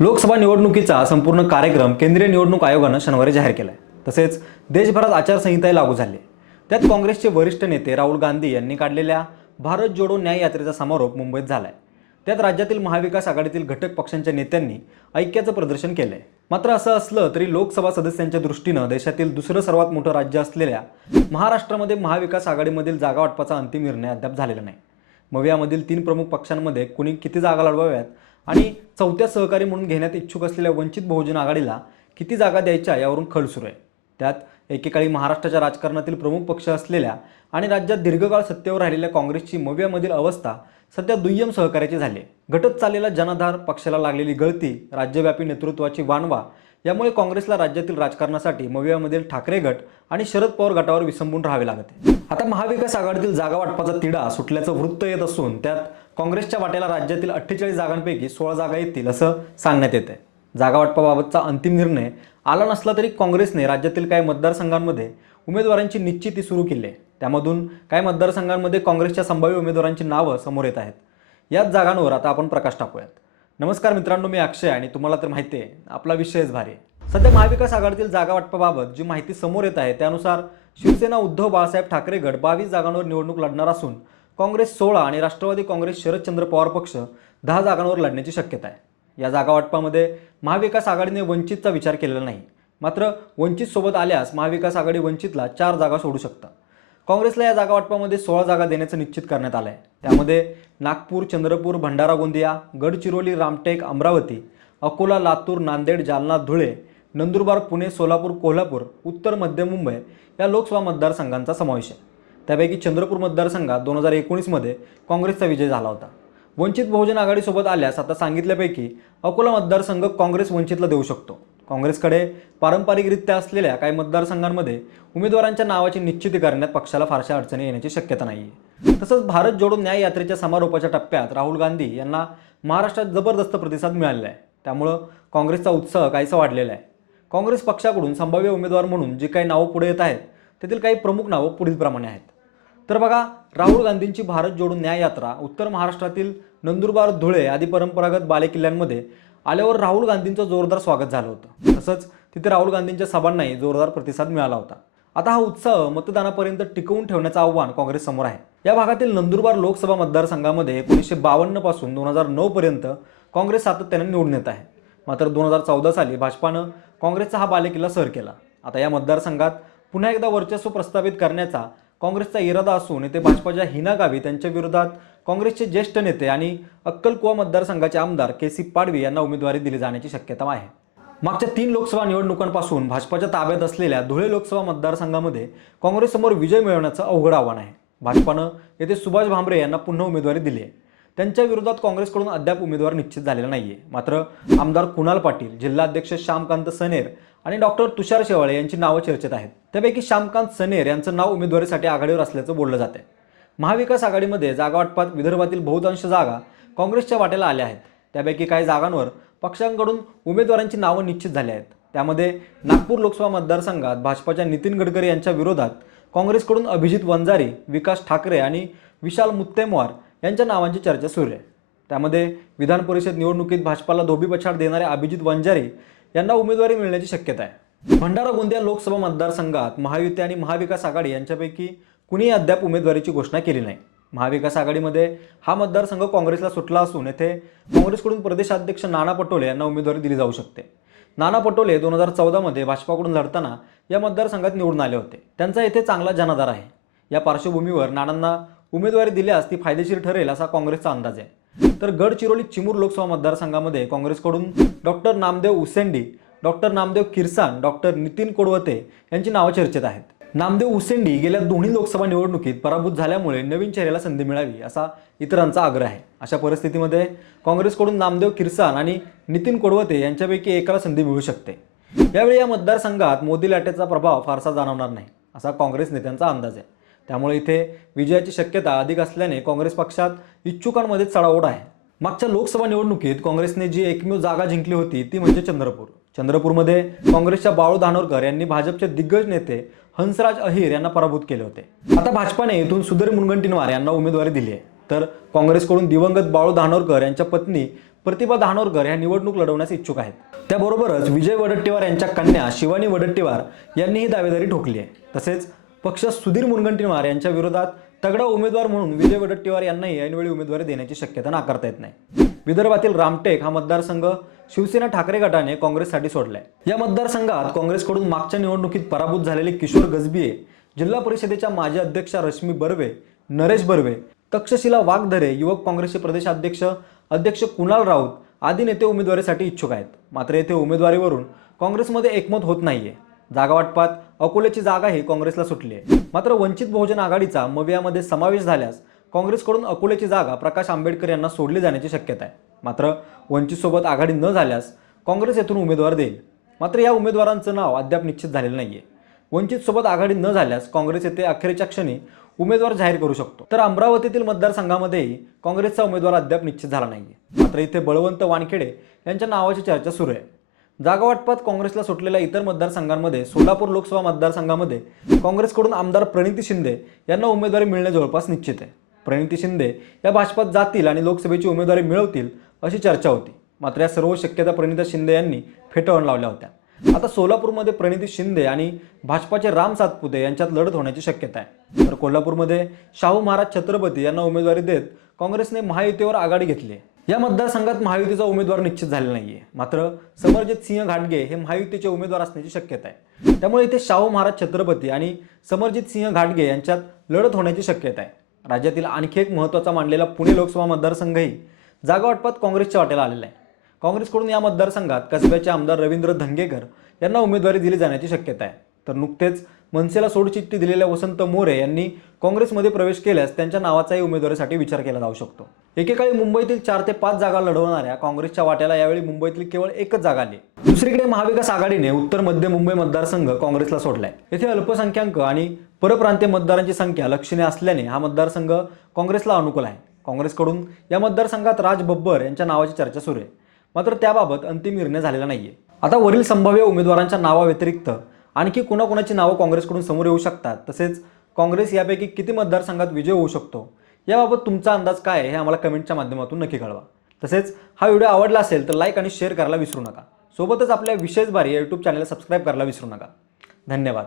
लोकसभा निवडणुकीचा संपूर्ण कार्यक्रम केंद्रीय निवडणूक आयोगानं शनिवारी जाहीर केला आहे तसेच देशभरात आचारसंहिताही लागू झाली. त्यात काँग्रेसचे वरिष्ठ नेते राहुल गांधी यांनी काढलेल्या भारत जोडो न्याय यात्रेचा समारोप मुंबईत झाला आहे त्यात राज्यातील महाविकास आघाडीतील घटक पक्षांच्या नेत्यांनी ऐक्याचं प्रदर्शन केलं आहे मात्र असं असलं तरी लोकसभा सदस्यांच्या दृष्टीनं देशातील दुसरं सर्वात मोठं राज्य असलेल्या महाराष्ट्रामध्ये महाविकास आघाडीमधील जागा वाटपाचा अंतिम निर्णय अद्याप झालेला नाही. मग यामधील तीन प्रमुख पक्षांमध्ये कुणी किती जागा लढवाव्यात आणि चौथ्या सहकारी म्हणून घेण्यात इच्छुक असलेल्या वंचित बहुजन आघाडीला किती जागा द्यायच्या यावरून खल सुरू आहे. त्यात एकेकाळी महाराष्ट्राच्या राजकारणातील प्रमुख पक्ष असलेल्या आणि राज्यात दीर्घकाळ सत्तेवर राहिलेल्या काँग्रेसची मव्यामधील अवस्था सध्या दुय्यम सहकार्याची झाली घटत चाललेला जनाधार पक्षाला लागलेली गळती राज्यव्यापी नेतृत्वाची वानवा यामुळे काँग्रेसला राज्यातील राजकारणासाठी मव्यामधील ठाकरे गट आणि शरद पवार गटावर विसंबून राहावे लागते आता महाविकास आघाडीतील जागा वाटपाचा तिढा सुटल्याचं वृत्त येत असून त्यात काँग्रेसच्या वाट्याला राज्यातील अठ्ठेचाळीस जागांपैकी सोळा जागा येतील असं सांगण्यात येत आहे जागा वाटपाबाबतचा अंतिम निर्णय आला नसला तरी काँग्रेसने राज्यातील काही मतदारसंघांमध्ये उमेदवारांची निश्चिती सुरू केली. आहे त्यामधून काही मतदारसंघांमध्ये काँग्रेसच्या संभाव्य उमेदवारांची नावं समोर येत आहेत. याच जागांवर आता आपण प्रकाश टाकूयात. नमस्कार मित्रांनो मी अक्षय आणि तुम्हाला तर माहिती आहे आपला विषयच भारी आहे. सध्या महाविकास आघाडीतील जागा वाटपाबाबत जी माहिती समोर येत आहे त्यानुसार शिवसेना उद्धव बाळासाहेब ठाकरे गट बावीस जागांवर निवडणूक लढणार असून काँग्रेस सोळा आणि राष्ट्रवादी काँग्रेस शरदचंद्र पवार पक्ष दहा जागांवर लढण्याची शक्यता आहे. या जागावाटपामध्ये महाविकास आघाडीने वंचितचा विचार केलेला नाही. मात्र वंचित सोबत आल्यास महाविकास आघाडी वंचितला चार जागा सोडू शकतं. काँग्रेसला या जागावाटपामध्ये सोळा जागा देण्याचं निश्चित करण्यात आलं आहे त्यामध्ये नागपूर चंद्रपूर भंडारा गोंदिया गडचिरोली रामटेक अमरावती अकोला लातूर नांदेड जालना धुळे नंदुरबार पुणे सोलापूर कोल्हापूर उत्तर मध्य मुंबई या लोकसभा मतदारसंघांचा समावेश आहे. त्यापैकी चंद्रपूर मतदारसंघात दोन हजार एकोणीसमध्ये काँग्रेसचा विजय झाला होता. वंचित बहुजन आघाडीसोबत आल्यास आता सांगितल्यापैकी अकोला मतदारसंघ काँग्रेस वंचितला देऊ शकतो. काँग्रेसकडे पारंपरिकरित्या असलेल्या काही मतदारसंघांमध्ये उमेदवारांच्या नावाची निश्चिती करण्यात पक्षाला फारशा अडचणी येण्याची शक्यता नाही आहे तसंच भारत जोडो न्याय यात्रेच्या समारोपाच्या टप्प्यात राहुल गांधी यांना महाराष्ट्रात जबरदस्त प्रतिसाद मिळालेला आहे त्यामुळं काँग्रेसचा उत्साह काहीसा वाढलेला आहे काँग्रेस पक्षाकडून संभाव्य उमेदवार म्हणून जी काही नावं पुढे येत आहेत त्यातील काही प्रमुख नावं पुढीलप्रमाणे आहेत. तर बघा राहुल गांधींची भारत जोडून न्याय यात्रा उत्तर महाराष्ट्रातील नंदुरबार धुळे आदी परंपरागत बालेकिल्ल्यांमध्ये आल्यावर राहुल गांधींचं जोरदार स्वागत झालं होतं. तसंच तिथे राहुल गांधींच्या सभांनाही जोरदार प्रतिसाद मिळाला होता. आता हा उत्साह मतदानापर्यंत टिकवून ठेवण्याचं आव्हान काँग्रेससमोर आहे. या भागातील नंदुरबार लोकसभा मतदारसंघामध्ये एकोणीसशे बावन्नपासून दोन हजार नऊ पर्यंत काँग्रेस सातत्याने निवडून येत आहे. मात्र दोन हजार चौदा साली भाजपानं काँग्रेसचा हा बालेकिल्ला सर केला. आता या मतदारसंघात पुन्हा एकदा वर्चस्व प्रस्थापित करण्याचा काँग्रेसचा इरादा असून येथे भाजपाच्या हिना गावी त्यांच्या विरोधात काँग्रेसचे ज्येष्ठ नेते आणि अक्कलकुवा मतदारसंघाचे आमदार के सी पाडवी यांना उमेदवारी दिली जाण्याची शक्यता आहे. मागच्या तीन लोकसभा निवडणुकांपासून भाजपाच्या ताब्यात असलेल्या धुळे लोकसभा मतदारसंघामध्ये काँग्रेससमोर विजय मिळवण्याचं अवघड आव्हान आहे. भाजपानं येथे सुभाष भामरे यांना पुन्हा उमेदवारी दिली आहे. त्यांच्या विरोधात काँग्रेसकडून अद्याप उमेदवार निश्चित झालेला नाहीये. मात्र आमदार कुणाल पाटील जिल्हाध्यक्ष श्यामकांत सनेर आणि डॉक्टर तुषार शेवाळे यांची नावं चर्चेत आहेत. त्यापैकी श्यामकांत सनेर यांचं नाव उमेदवारीसाठी आघाडीवर असल्याचं बोललं जाते महाविकास आघाडीमध्ये जागा वाटपात विदर्भातील बहुतांश जागा काँग्रेसच्या वाट्याला आल्या आहेत. त्यापैकी काही जागांवर पक्षांकडून उमेदवारांची नावं निश्चित झाली आहेत. त्यामध्ये नागपूर लोकसभा मतदारसंघात भाजपाच्या नितीन गडकरी यांच्या विरोधात काँग्रेसकडून अभिजित वंजारी विकास ठाकरे आणि विशाल मुत्तेमवार यांच्या नावांची चर्चा सुरू आहे. त्यामध्ये विधान परिषद निवडणुकीत भाजपाला धोबीपछाड देणारे अभिजित वंजारी यांना उमेदवारी मिळण्याची शक्यता आहे. भंडारा गोंदिया लोकसभा मतदारसंघात महायुती आणि महाविकास आघाडी यांच्यापैकी कुणीही अद्याप उमेदवारीची घोषणा केली नाही. महाविकास आघाडीमध्ये हा मतदारसंघ काँग्रेसला सुटला असून येथे काँग्रेसकडून प्रदेशाध्यक्ष नाना पटोले यांना उमेदवारी दिली जाऊ शकते. नाना पटोले दोन हजार चौदामध्ये भाजपाकडून लढताना या मतदारसंघात निवडून आले होते. त्यांचा येथे चांगला जनाधार आहे. या पार्श्वभूमीवर नानांना उमेदवारी दिल्यास ती फायदेशीर ठरेल असा काँग्रेसचा अंदाज आहे. तर गडचिरोली चिमूर लोकसभा मतदारसंघामध्ये काँग्रेसकडून doctor Namdev Usendi doctor Namdev Kirsan doctor Nitin Kodwate यांची नावं चर्चेत आहेत. नामदेव उसेंडी गेल्या दोन्ही लोकसभा निवडणुकीत पराभूत झाल्यामुळे नवीन चेहऱ्याला संधी मिळावी असा इतरांचा आग्रह आहे. अशा परिस्थितीमध्ये काँग्रेसकडून नामदेव किरसान आणि नितीन कोडवते यांच्यापैकी एकाला संधी मिळू शकते. यावेळी या मतदारसंघात मोदी लाटेचा प्रभाव फारसा जाणवणार नाही असा काँग्रेस नेत्यांचा अंदाज आहे. त्यामुळे इथे विजयाची शक्यता अधिक असल्याने काँग्रेस पक्षात इच्छुकांमध्ये चढाओढ आहे. मागच्या लोकसभा निवडणुकीत काँग्रेसने जी एकमेव जागा जिंकली होती ती म्हणजे चंद्रपूर. चंद्रपूरमध्ये काँग्रेसच्या बाळू धानोरकर यांनी भाजपचे दिग्गज नेते हंसराज अहिर यांना पराभूत केले होते. आता भाजपाने इथून सुधीर मुनगंटीनवार यांना उमेदवारी दिली आहे. तर काँग्रेसकडून दिवंगत बाळू धानोरकर यांच्या पत्नी प्रतिभा धानोरकर ह्या निवडणूक लढवण्यास इच्छुक आहेत. त्याबरोबरच विजय वडट्टीवार यांच्या कन्या शिवानी वडट्टीवार यांनीही दावेदारी ठोकली आहे. तसेच पक्ष सुधीर मुनगंटीवार यांच्या विरोधात तगडा उमेदवार म्हणून विजय वडट्टीवार यांनाही ऐनवेळी उमेदवारी देण्याची शक्यता नाकारता येत नाही. विदर्भातील रामटेक हा मतदारसंघ शिवसेना ठाकरे गटाने काँग्रेससाठी सोडलाय. या मतदारसंघात काँग्रेसकडून मागच्या निवडणुकीत पराभूत झालेले किशोर गजबिये जिल्हा परिषदेच्या माजी अध्यक्षा रश्मी बर्वे नरेश बर्वे तक्षशिला वाघधरे युवक काँग्रेसचे प्रदेशाध्यक्ष अध्यक्ष कुणाल राऊत आदी नेते उमेदवारीसाठी इच्छुक आहेत. मात्र येथे उमेदवारीवरून काँग्रेसमध्ये एकमत होत नाहीये. जागा वाटपात अकोल्याची जागाही काँग्रेसला सुटली आहे. मात्र वंचित बहुजन आघाडीचा मवियामध्ये समावेश झाल्यास काँग्रेसकडून अकोल्याची जागा प्रकाश आंबेडकर यांना सोडली जाण्याची शक्यता आहे. मात्र वंचितसोबत आघाडी न झाल्यास काँग्रेस येथून उमेदवार देईल. मात्र या उमेदवारांचं नाव अद्याप निश्चित झालेलं नाही आहे वंचितसोबत आघाडी न झाल्यास काँग्रेस येथे अखेरच्या क्षणी उमेदवार जाहीर करू शकतो. तर अमरावतीतील मतदारसंघामध्येही काँग्रेसचा उमेदवार अद्याप निश्चित झाला नाहीये. मात्र इथे बळवंत वानखेडे यांच्या नावाची चर्चा सुरू आहे. जागावाटपात काँग्रेसला सुटलेल्या इतर मतदारसंघांमध्ये सोलापूर लोकसभा मतदारसंघामध्ये काँग्रेसकडून आमदार प्रणिती शिंदे यांना उमेदवारी मिळणे जवळपास निश्चित आहे. प्रणिती शिंदे या भाजपात जातील आणि लोकसभेची उमेदवारी मिळवतील अशी चर्चा होती. मात्र या सर्व शक्यता प्रणिता शिंदे यांनी फेटाळून लावल्या होत्या. आता सोलापूरमध्ये प्रणिती शिंदे आणि भाजपाचे राम सातपुते यांच्यात लढत होण्याची शक्यता आहे. तर कोल्हापूरमध्ये शाहू महाराज छत्रपती यांना उमेदवारी देत काँग्रेसने महायुतीवर आघाडी घेतली आहे. या मतदारसंघात महायुतीचा उमेदवार निश्चित झालेला नाहीये. मात्र समरजित सिंह घाटगे हे महायुतीचे उमेदवार असण्याची शक्यता आहे. त्यामुळे इथे शाहू महाराज छत्रपती आणि समरजित सिंह घाटगे यांच्यात लढत होण्याची शक्यता आहे. राज्यातील आणखी एक महत्त्वाचा मानलेला पुणे लोकसभा मतदारसंघही जागा वाटपात काँग्रेसच्या वाटेला आलेला आहे. काँग्रेसकडून या मतदारसंघात कसब्याचे आमदार रवींद्र धंगेकर यांना उमेदवारी दिली जाण्याची शक्यता आहे. तर नुकतेच मनसेला सोडचिठ्ठी दिलेल्या वसंत मोरे यांनी काँग्रेसमध्ये प्रवेश केल्यास त्यांच्या नावाचाही उमेदवारीसाठी विचार केला जाऊ शकतो. एकेकाळी मुंबईतील चार ते पाच जागा लढवणाऱ्या काँग्रेसच्या वाट्याला यावेळी मुंबईतील केवळ एकच जागा आली. दुसरीकडे महाविकास आघाडीने उत्तर मध्य मुंबई मतदारसंघ काँग्रेसला सोडलाय. येथे अल्पसंख्याक आणि परप्रांतीय मतदारांची संख्या लक्षणीय असल्याने हा मतदारसंघ काँग्रेसला अनुकूल आहे. काँग्रेसकडून या मतदारसंघात राज बब्बर यांच्या नावाची चर्चा सुरू आहे. मात्र त्याबाबत अंतिम निर्णय झालेला नाहीये. आता वरील संभाव्य उमेदवारांच्या नावाव्यतिरिक्त आणखी कुणाकुणाची नावं काँग्रेसकडून समोर येऊ शकतात. तसेच काँग्रेस यापैकी किती मतदारसंघात विजय होऊ शकतो? याबाबत तुमचा अंदाज काय आहे हे आम्हाला कमेंटच्या माध्यमातून नक्की कळवा. तसेच हा व्हिडिओ आवडला असेल तर लाईक आणि शेअर करायला विसरू नका. सोबतच आपल्या विशेष बारी या यूट्यूब चॅनलला सबस्क्राईब करायला विसरू नका. धन्यवाद.